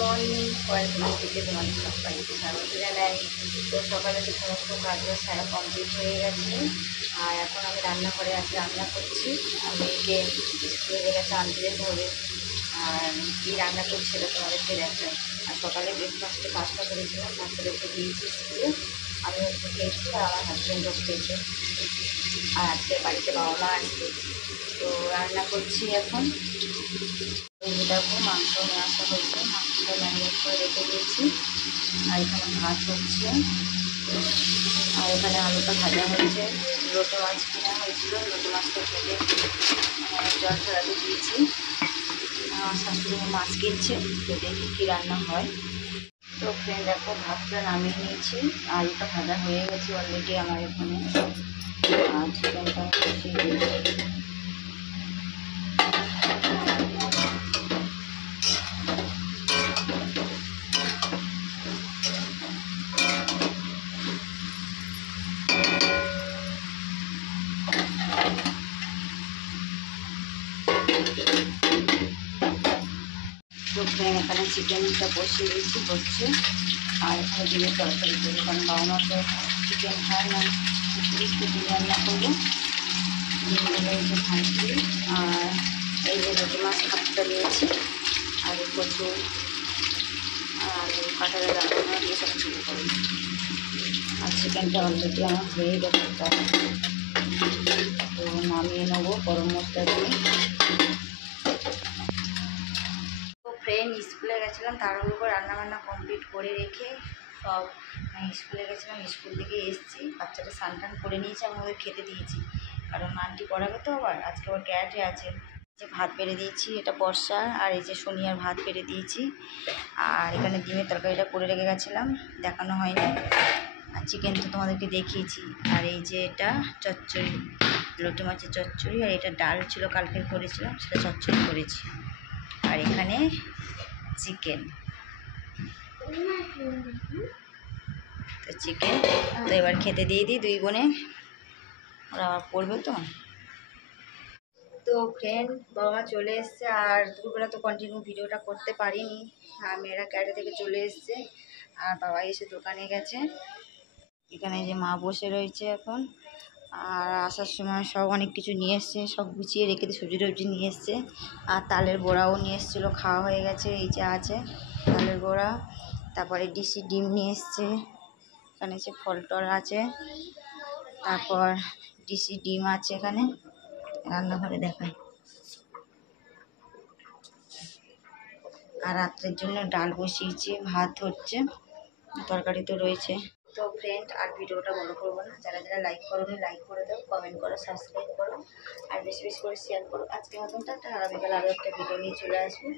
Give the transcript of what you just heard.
Morning point থেকে তোমাদের সবাইকে স্বাগত জানাই। তো সকালে তো সমস্ত কাজবাজ সারা কমপ্লিট হয়ে গেছে, আর এখন আমি রান্নাঘরে আছি, রান্না করছি। মেয়েকে স্কুলে গেছে আনতে যেতে হবে, আর কী রান্না করছি সেটা তোমাদেরকে দেখাই। আর সকালে ব্রেকফাস্টে পাস্তা করেছিলাম, বাচ্চাদেরকে দিয়েছি স্কুলে, আমি একটু খেয়েছি আর আমার হাজব্যান্ডও খেয়েছে। আর আজকে বাড়িতে বাবা মা আসবে, তো রান্না করছি এখন। দেখো মাংস নিয়ে আসা হয়েছে, মাংসটা ম্যারিনেট করে রেখে দিয়েছি। আর এখানে ভাত হচ্ছে, আর এখানে আলুটা ভাজা হয়েছে। লোটে মাছ কেনা হয়েছিল, লোটে মাছটা কেটে জল ছড়াতে দিয়েছি। আমার শাশুড়ি মাছ কিনছে, তো দেখি কী রান্না হয়। তো ফ্রেন্ড দেখো ভাতটা নামিয়ে নিয়েছি, আলুটা ভাজা হয়ে গেছে অলরেডি আমার এখানে। আর চিকেনটা কষিয়ে দিয়েছি। তো ফ্রেন্ড এখানে চিকেনটা বসিয়ে দিচ্ছি, বসছে। আর এখানে ডিমের তরকারি করবো, কারণ বাবা মা তো চিকেন খায় না, একটু ডিম রান্না করবো। ডিমগুলো এই যে ভাজছি, আর এই যে লোটে মাছ ভাতটা নিয়েছি, আর কচু আর কাঁঠালের রান্না দিয়ে সব শুরু করি। আর চিকেনটা অলরেডি আমার হয়ে গেছে, তো নামিয়ে নেবো গরম মশলা দিয়ে। ফ্রেন্ড স্কুলে গেছিলাম, তাড়াহুড়ো করে রান্নাবান্না কমপ্লিট করে রেখে সব স্কুলে গেছিলাম। স্কুল থেকে এসেছি, বাচ্চাটা স্নান টান করে নিয়েছি, আমি ওদের খেতে দিয়েছি, কারণ আন্টি পড়াবে তো। আবার আজকে ওর ক্যারাটে আছে। যে ভাত বেড়ে দিয়েছি, এটা বর্ষা, আর এই যে শনিয়ার ভাত বেড়ে দিয়েছি। আর এখানে ডিমের তরকারিটা করে রেখে গেছিলাম, দেখানো হয়নি। আর চিকেন তো তোমাদেরকে দেখিয়েছি। আর এই যে এটা চচ্চড়ি, লোটে মাছের চচ্চড়ি। আর এটা ডাল ছিল কালকে করেছিলাম, সেটা চচ্চড়ি করেছি। আর এখানে চিকেন, তো চিকেন তো এবার খেতে দিয়ে দিই দুই বোনে, ওরা আবার পড়বে তো। তো ফ্রেন্ড বাবা মা চলে এসছে, আর দুপুরবেলা তো কন্টিনিউ ভিডিওটা করতে পারিনি। আর মেয়েরা ক্যাডে থেকে চলে এসছে, আর বাবা এসে দোকানে গেছে। এখানে যে মা বসে রয়েছে এখন। আর আসার সময় সব অনেক কিছু নিয়ে এসছে, সব গুছিয়ে রেখে দিয়ে সবজি টবজি নিয়ে এসছে। আর তালের বড়াও নিয়ে এসেছিলো, খাওয়া হয়ে গেছে। এই যে আছে তালের বড়া, তারপরে ডিসি ডিম নিয়ে এসছে, এখানে যে ফল টল আছে, তারপর ডিসি ডিম আছে এখানে। রান্নাঘরে দেখায়। আর রাত্রের জন্য ডাল বসিয়েছি, ভাত হচ্ছে, তরকারি তো রয়েছে। তো ফ্রেন্ড আর ভিডিওটা বড় করবো না, যারা যারা লাইক করো লাইক করে দাও, কমেন্ট করো, সাবস্ক্রাইব করো, আর বেশি বেশি করে শেয়ার করো। আজকের মতন টাটা, আগামীকাল আরও একটা ভিডিও নিয়ে চলে আসবো।